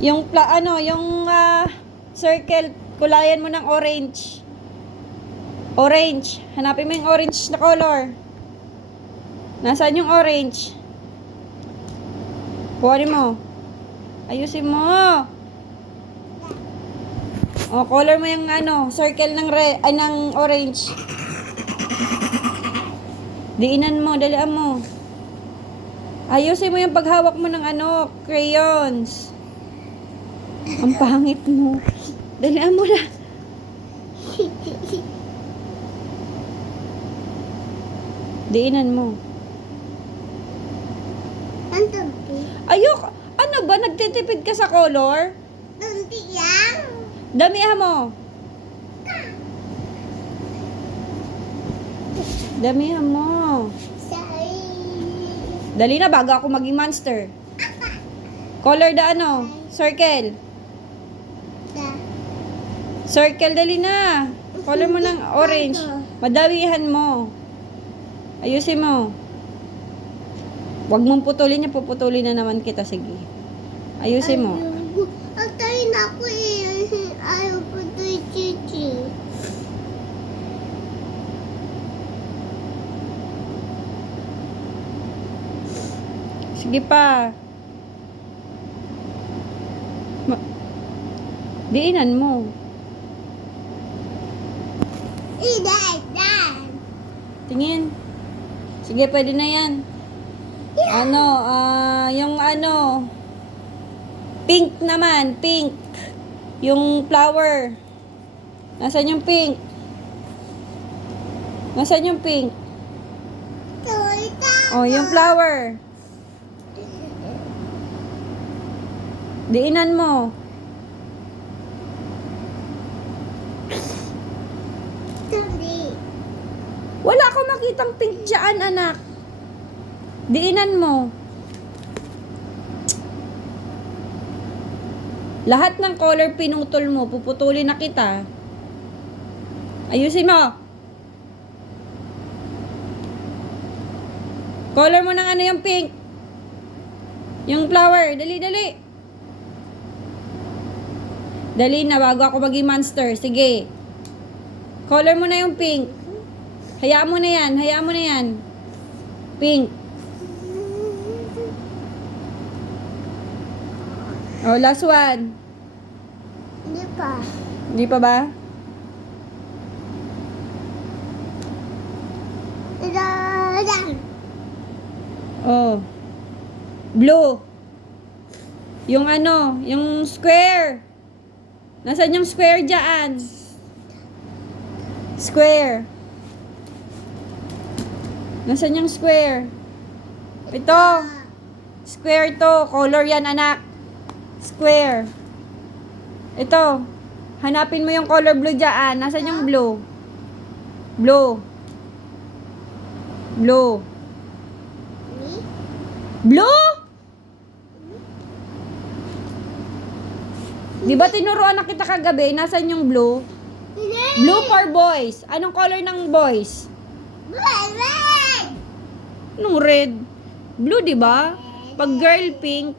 Yung circle, kulayan mo ng orange. Orange. Hanapin mo yung orange na color. Nasaan yung orange? Kuhanin mo. Ayusin mo. O, color mo yung circle ng ng orange. Diinan mo, dalian mo. Ayusin mo yung paghawak mo ng crayons. Ang pangit mo. Dalian mo na. Diinan mo. Ayok, ano ba? Nagtitipid ka sa color? Damihan mo. Damihan mo. Dali na bago ako maging monster. Color circle. Circle, dali na. Color mo ng orange. Madawihan mo. Ayusin mo. Huwag mong putulin niya, puputulin na naman kita. Sige. Ayusin mo. Antayin ako eh. Ayaw po ito chichi. Sige pa. Diinan mo. Tingin. Sige, pwede na yan. Pink naman, pink. Yung flower. Nasaan yung pink? Nasaan yung pink? Oh, yung flower. Diinan mo. Wala akong makitang pink dyan, anak. Diinan mo. Lahat ng color pinutol mo, puputulin na kita. Ayusin mo. Color mo ng yung pink. Yung flower. Dali, dali. Dali na, bago ako maging monster. Sige. Color mo na yung pink. Hayaan mo na yan. Hayaan mo na yan. Pink. Oh, last one. Hindi pa. Hindi pa ba? Oh. Blue. Yung yung square. Nasaan yung square dyan? Square. Nasaan yung square? Ito. Square to. Color yan, anak. Square. Ito. Hanapin mo yung color blue dyan. Nasaan yung blue? Blue. Blue. Blue? Di ba tinuruan na kita kagabi? Nasaan yung blue? Blue for boys. Anong color ng boys? Red! Anong red? Blue, di ba? Pag girl, pink.